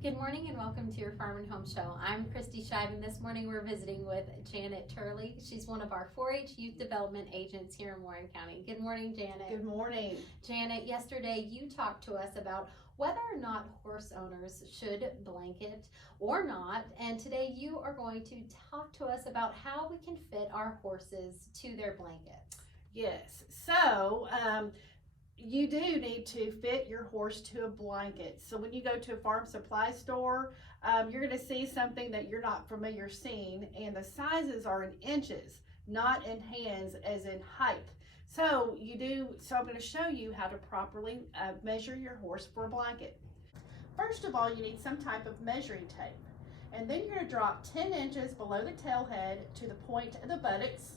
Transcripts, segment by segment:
Good morning and welcome to your Farm and Home Show. I'm Kristi Shive, and this morning we're visiting with Janet Turley. She's one of our 4-H youth development agents here in Warren County. Good morning, Janet. Good morning. Janet, yesterday you talked to us about whether or not horse owners should blanket or not, and today you are going to talk to us about how we can fit our horses to their blankets. Yes, so you do need to fit your horse to a blanket. So when you go to a farm supply store, you're going to see something that you're not familiar seeing, and the sizes are in inches, not in hands as in height. So I'm going to show you how to properly measure your horse for a blanket. First of all, you need some type of measuring tape, and then you're going to drop 10 inches below the tail head to the point of the buttocks,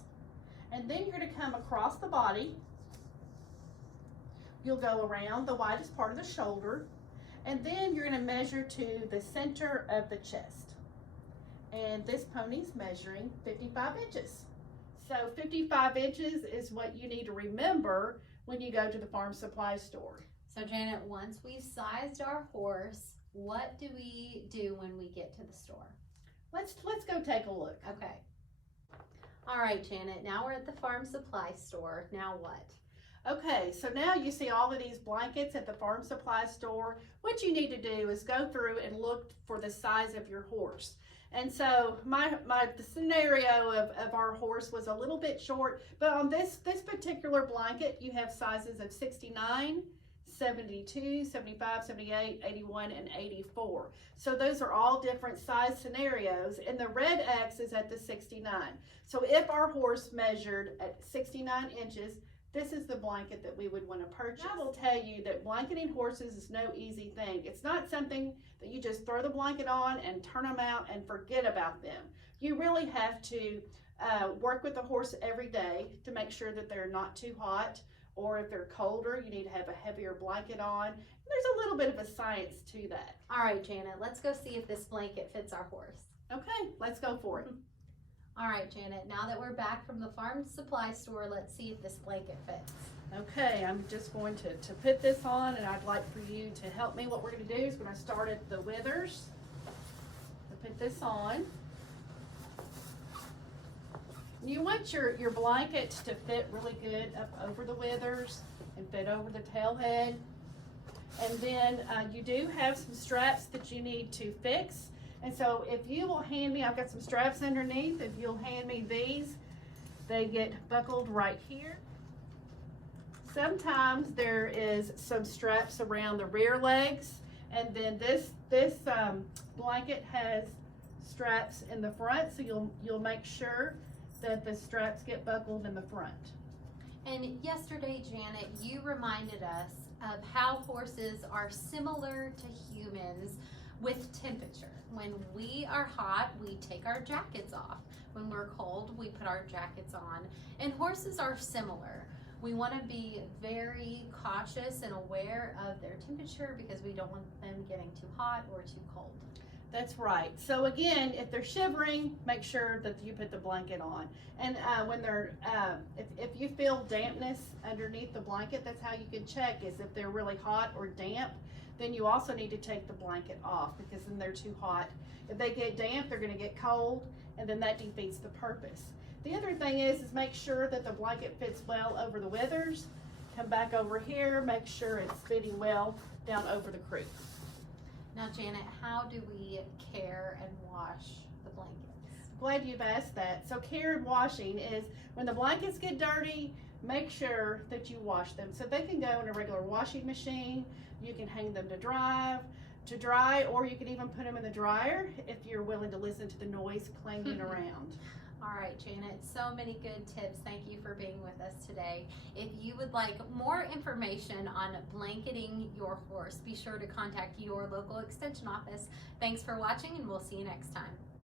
and then you're going to come across the body. You'll go around the widest part of the shoulder, and then you're going to measure to the center of the chest. And this pony's measuring 55 inches. So 55 inches is what you need to remember when you go to the farm supply store. So Janet, once we've sized our horse, what do we do when we get to the store? Let's go take a look. Okay. All right, Janet, now we're at the farm supply store. Now what? Okay, so now you see all of these blankets at the farm supply store. What you need to do is go through and look for the size of your horse. And so the scenario of our horse was a little bit short, but on this particular blanket, you have sizes of 69, 72, 75, 78, 81, and 84. So those are all different size scenarios, and the red X is at the 69. So if our horse measured at 69 inches, this is the blanket that we would want to purchase. I will tell you that blanketing horses is no easy thing. It's not something that you just throw the blanket on and turn them out and forget about them. You really have to work with the horse every day to make sure that they're not too hot, or if they're colder, you need to have a heavier blanket on. There's a little bit of a science to that. All right, Janet, let's go see if this blanket fits our horse. Okay, let's go for it. All right, Janet, now that we're back from the farm supply store, let's see if this blanket fits. Okay, I'm just going to put this on, and I'd like for you to help me. What we're going to do is we're going to start at the withers. Put this on. You want your blanket to fit really good up over the withers and fit over the tail head. And then you do have some straps that you need to fix. And so if you will hand me, I've got some straps underneath. If you'll hand me these, they get buckled right here. Sometimes there is some straps around the rear legs, and then this blanket has straps in the front, so you'll make sure that the straps get buckled in the front. And yesterday, Janet, you reminded us of how horses are similar to humans with temperature. When we are hot, we take our jackets off. When we're cold, we put our jackets on. And horses are similar. We want to be very cautious and aware of their temperature because we don't want them getting too hot or too cold. That's right. So again, if they're shivering, make sure that you put the blanket on. And when they're, if you feel dampness underneath the blanket, that's how you can check, is if they're really hot or damp. Then you also need to take the blanket off, because then they're too hot. If they get damp, they're going to get cold, and then that defeats the purpose. The other thing is make sure that the blanket fits well over the withers. Come back over here, make sure it's fitting well down over the croup. Now, Janet, how do we care and wash the blankets? Glad you've asked that. So care and washing is when the blankets get dirty, make sure that you wash them. So they can go in a regular washing machine. You can hang them to dry, or you can even put them in the dryer if you're willing to listen to the noise clanging around. All right, Janet, so many good tips. Thank you for being with us today. If you would like more information on blanketing your horse, be sure to contact your local extension office. Thanks for watching, and we'll see you next time.